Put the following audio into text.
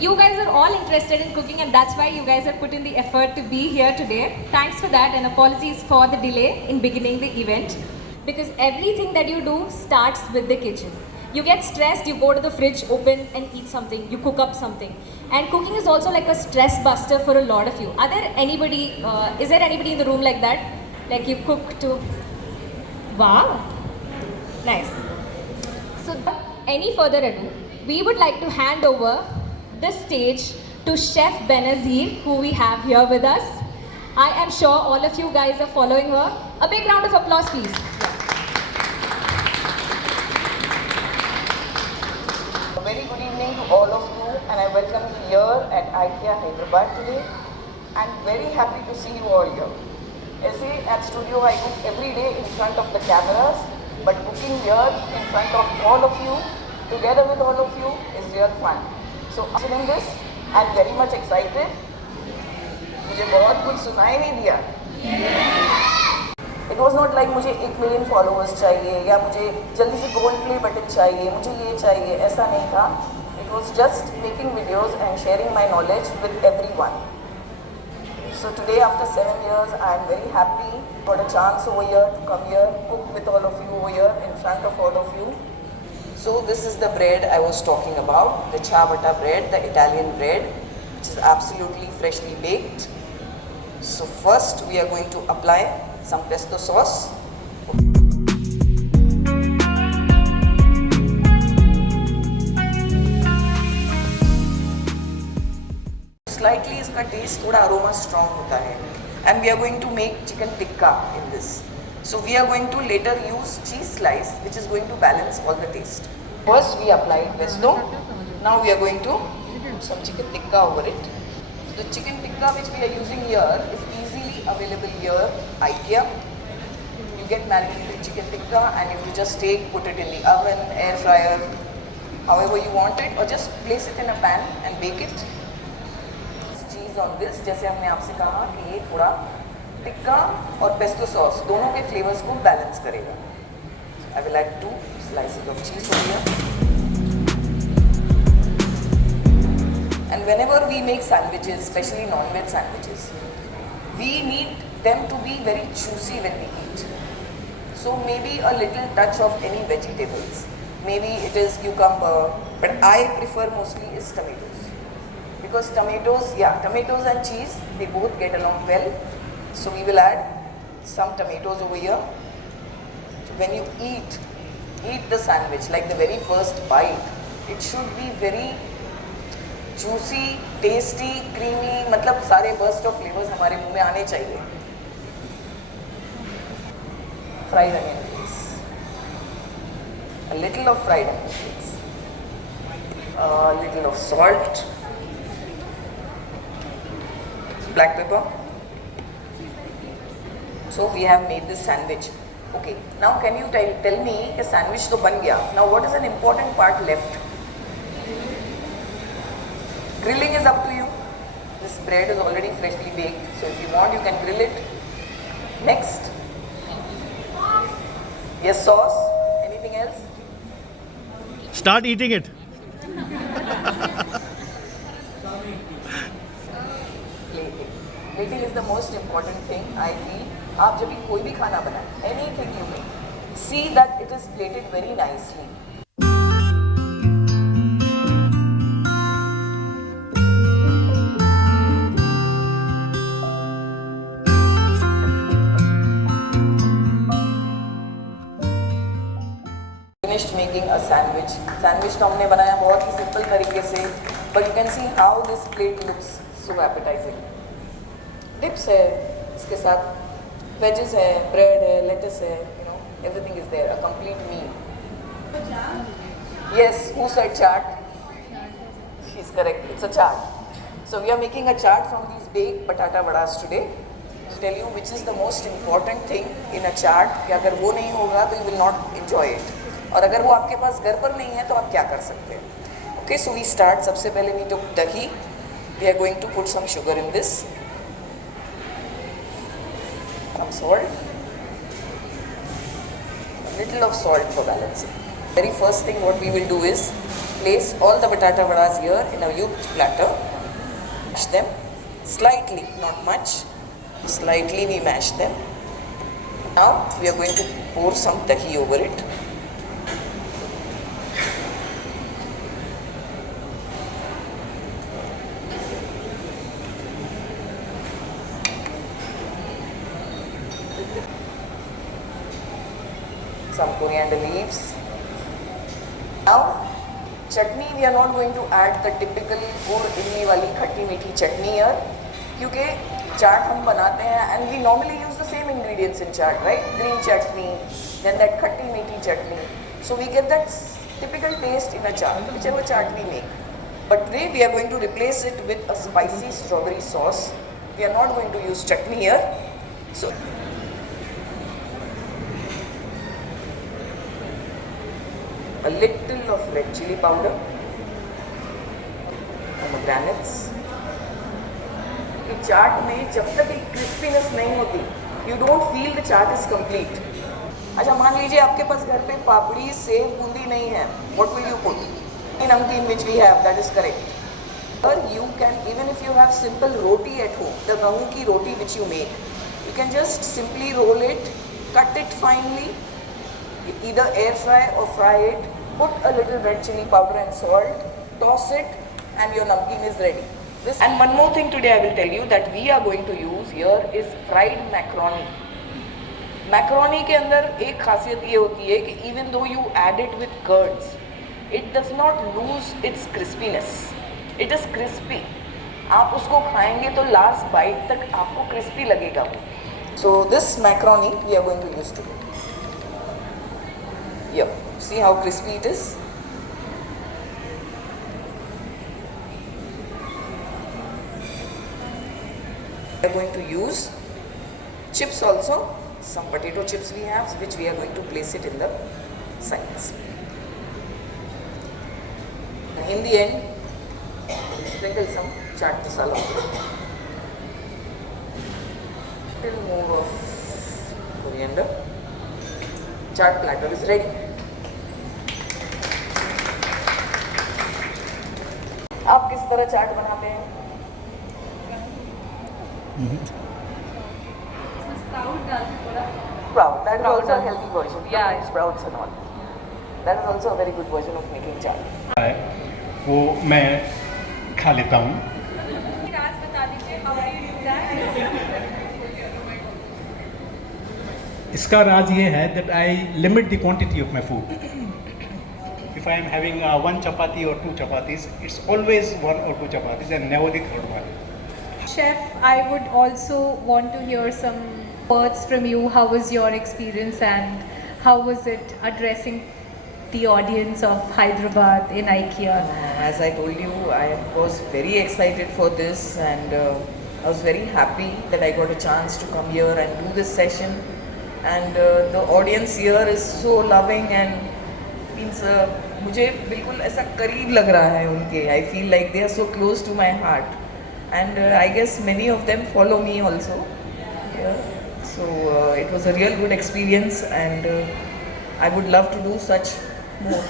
you guys are all interested in cooking, and that's why you guys have put in the effort to be here today. Thanks for that, and apologies for the delay in beginning the event. Because everything that you do starts with the kitchen. You get stressed, you go to the fridge, open and eat something, you cook up something. And cooking is also like a stress buster for a lot of you. Are there anybody, is there anybody in the room like that? Like you cook to, wow, nice. So any further ado, we would like to hand over the stage to Chef Benazir, who we have here with us. I am sure all of you guys are following her. A big round of applause, please. A very good evening to all of you, and I welcome you here at IKEA Hyderabad today. I'm very happy to see you all here. ऐसे at studio I cook every day in front of the cameras, but cooking here in front of all of you, together with all of you, is real fun. So after this, I'm very much excited. मुझे बहुत कुछ सुनाई नहीं दिया. It was not like मुझे 1 million followers चाहिए या मुझे जल्दी से gold play button चाहिए, मुझे ये चाहिए, ऐसा नहीं था. It was just making videos and sharing my knowledge with everyone. So today after 7 years, I am very happy got a chance over here to come here, cook with all of you over here in front of all of you. So this is the bread I was talking about, the ciabatta bread, the Italian bread, which is absolutely freshly baked. So first we are going to apply some pesto sauce. Slightly इसका taste थोड़ा aroma strong होता है. And we are going to make chicken tikka in this. So we are going to later use cheese slice, which is going to balance all the taste. First we applied pesto. Now we are going to put some chicken tikka over it. The chicken tikka which we are using here is easily available here, IKEA. You get marinated chicken tikka and you just put it in the oven, air fryer, however you want it, or just place it in a pan and bake it. Cheese on this, जैसे हमने आपसे कहा कि ये थोड़ा टिक्का और pesto sauce दोनों के फ्लेवर्स को बैलेंस करेगा. I will add 2 slices of cheese over here. And whenever we make sandwiches, especially non-veg sandwiches, we need them to be very juicy when we eat. So maybe a little touch of any vegetables. Maybe it is cucumber, but I prefer mostly is tomatoes. Because tomatoes and cheese, they both get along well. So we will add some tomatoes over here. When you eat the sandwich, like the very first bite, it should be very juicy, tasty, creamy, मतलब सारे burst of flavors हमारे मुंह में आने चाहिए. Fried onion flakes. A little of fried onion flakes. A little of salt. Black pepper. So we have made this sandwich. Okay, now can you tell me कि sandwich तो बन गया. Now what is an important part left? Grilling is up to you. This bread is already freshly baked, so if you want you can grill it. Next. Yes, sauce. Anything else? Start eating it. Plating is the most important thing, I feel. आप जब भी कोई भी खाना बनाएं, anything you make, see that it is plated very nicely. Finished making a sandwich. Sandwich तो हमने बनाया बहुत ही simple तरीके से, but you can see how this plate looks so appetizing. Dips है, इसके साथ veggies है, bread है, lettuce है, everything is there, a complete meal. Yes, who said chaat? She's correct, it's a chaat. So we are making a chaat from these baked patata vadas today. To tell you which is the most important thing in a chaat, कि अगर वो नहीं होगा तो you will not enjoy it. और अगर वो आपके पास घर पर नहीं है तो आप क्या कर सकते हैं? Okay, so we start. सबसे पहले we took dahi. We are going to put some sugar in this. Some salt, a little of salt for balancing. Very first thing what we will do is place all the batata vadas here in a huge platter. Mash them slightly, not much. Slightly we mash them. Now we are going to pour some dahi over it. Some coriander leaves. Now, chutney we are not going to add the typical गुड़ इमली वाली खट्टी मीठी chutney here, क्योंकि चाट हम बनाते हैं and we normally use the same ingredients in chaat, right? Green chutney, then that खट्टी मीठी chutney. So we get that typical taste in a chaat, whichever chaat we make. But today we are going to replace it with a spicy strawberry sauce. We are not going to use chutney here. So. A little of red chili powder, pomegranates. कि चाट में जब तक एक crispiness नहीं होती, you don't feel the chaat is complete. अच्छा मान लीजिए आपके पास घर पे पापड़ी सेव बूंदी नहीं है, what will you put? Namkeen which we have, that is correct. Or you can, even if you have simple roti at home, the gahu ki roti which you make, you can just simply roll it, cut it finely. Either air fry or fry it, put a little red chili powder and salt, toss it, and your namkeen is ready. And one more thing today I will tell you that we are going to use here is fried macaroni. Macaroni के अंदर एक खासियत ये होती है कि even though you add it with curds, it does not lose its crispiness. It is crispy. आप उसको खाएंगे तो last bite तक आपको crispy लगेगा. So this macaroni we are going to use today. Yep. See how crispy it is? We are going to use chips also. Some potato chips we have, which we are going to place it in the sides. In the end, sprinkle some chaat masala. Little more of coriander. Chaat platter is ready. आप किस तरह चाट बनाते हैं? Sprout. That is also a healthy version. Yeah, sprouts and all. That is also a very good version of making chaat. वो मैं खा लेता हूँ. राज बता दीजिए how do you do that? इसका राज ये है that I limit the quantity of my food. If I am having one chapati or two chapatis, it's always one or two chapatis and never the third one. Chef, I would also want to hear some words from you. How was your experience and how was it addressing the audience of Hyderabad in IKEA? As I told you, I was very excited for this and I was very happy that I got a chance to come here and do this session. And the audience here is so loving and means मुझे बिल्कुल ऐसा करीब लग रहा है उनके. I feel like they are so close to my heart. And I guess many of them follow me also. Yeah. So it was a real good experience and I would love to do such more.